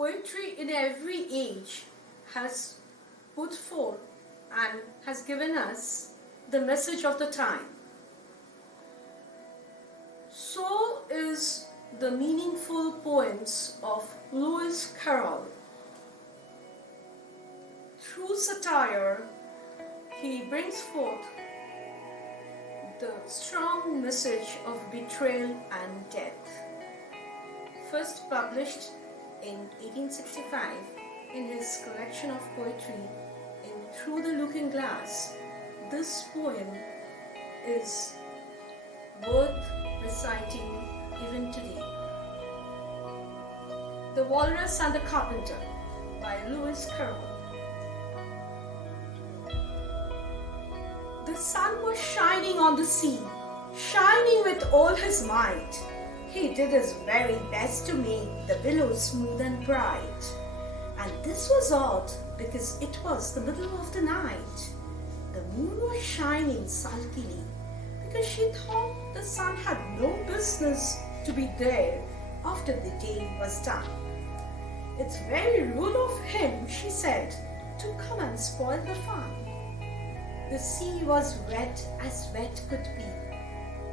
Poetry in every age has put forth and has given us the message of the time. So is the meaningful poems of Lewis Caroll. Through satire, he brings forth the strong message of betrayal and death. First published in 1865 in his collection of poetry in Through the Looking Glass, this poem is worth reciting even today. The Walrus and the Carpenter by Lewis Caroll. The sun was shining on the sea, shining with all his might. He did his very best to make the billows smooth and bright. And this was odd because it was the middle of the night. The moon was shining sulkily because she thought the sun had no business to be there after the day was done. It's very rude of him, she said, to come and spoil the fun. The sea was wet as wet could be.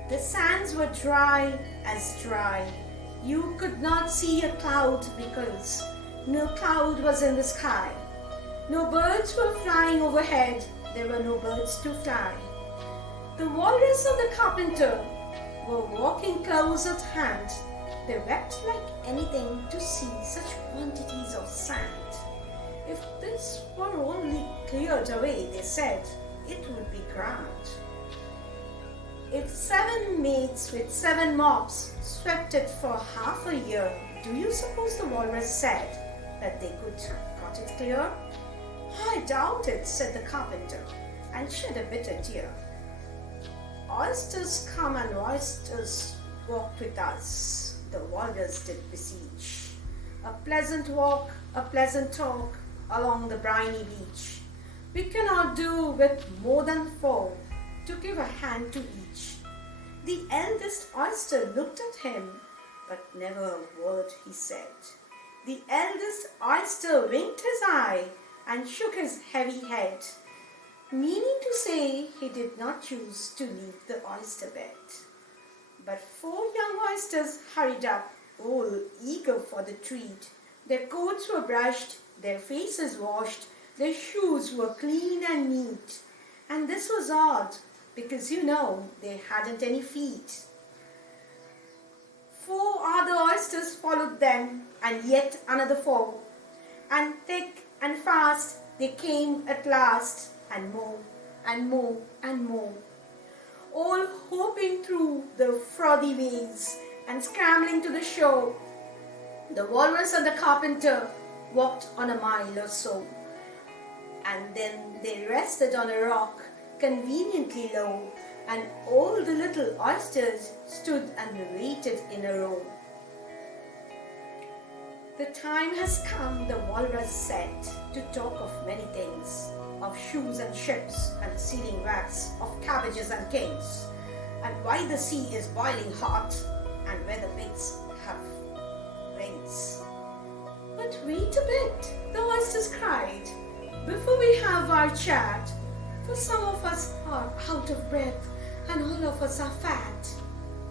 The sands were dry as dry. You could not see a cloud because no cloud was in the sky. No birds were flying overhead. There were no birds to fly. The walrus and the carpenter were walking close at hand. They wept like anything to see such quantities of sand. If this were only cleared away, they said, it would be grand. If 7 mates with 7 mops swept it for half a year, do you suppose the walrus said that they could have got it clear? I doubt it, said the carpenter, and shed a bitter tear. Oysters come and oysters walk with us, the walrus did beseech. A pleasant walk, a pleasant talk along the briny beach. We cannot do with more than 4 to give a hand to each. The eldest oyster looked at him, but never a word he said. The eldest oyster winked his eye and shook his heavy head, meaning to say he did not choose to leave the oyster bed. But 4 young oysters hurried up, all eager for the treat. Their coats were brushed, their faces washed, their shoes were clean and neat. And this was odd, because they hadn't any feet. 4 other oysters followed them, and yet another 4. And thick and fast they came at last, and more and more and more, all hopping through the frothy waves and scrambling to the shore. The walrus and the carpenter walked on a mile or so, and then they rested on a rock conveniently low, and all the little oysters stood and waited in a row. The time has come, the walrus said, to talk of many things, of shoes and ships and sealing wax, of cabbages and kings, and why the sea is boiling hot, and whether pigs have wings. But wait a bit, the oysters cried, before we have our chat, for some of us are out of breath and all of us are fat.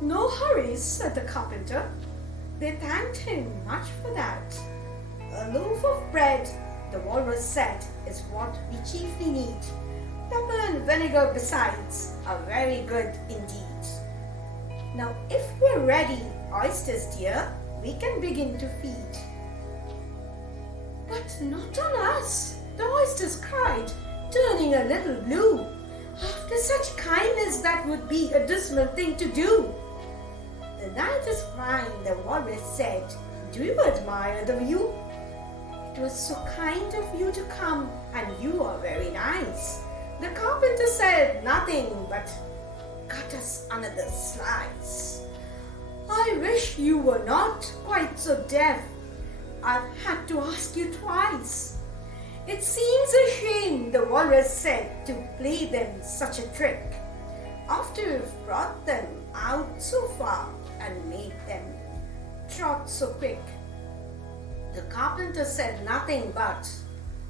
No hurry, said the carpenter. They thanked him much for that. A loaf of bread, the walrus said, is what we chiefly need. Pepper and vinegar besides are very good indeed. Now if we're ready, oysters dear, we can begin to feed. But not on us, the oysters cried, turning a little blue. After such kindness, that would be a dismal thing to do. The night is fine, the walrus said. Do you admire the view? It was so kind of you to come, and you are very nice. The carpenter said nothing but cut us another slice. I wish you were not quite so deaf. I've had to ask you twice. It seems a shame, the walrus said, to play them such a trick, after you've brought them out so far and made them trot so quick. The carpenter said nothing but,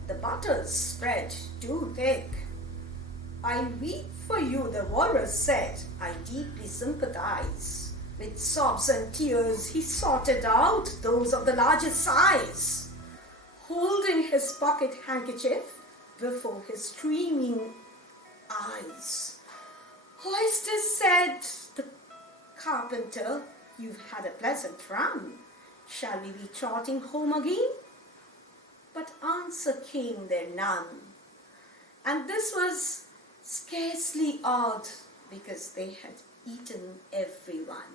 "The butter's spread too thick." "I weep for you," the walrus said. "I deeply sympathize." With sobs and tears he sorted out those of the largest size. Holding his pocket handkerchief before his streaming eyes. "Oyster," said the carpenter, "you've had a pleasant run. Shall we be trotting home again?" But answer came there none. And this was scarcely odd, because they had eaten everyone.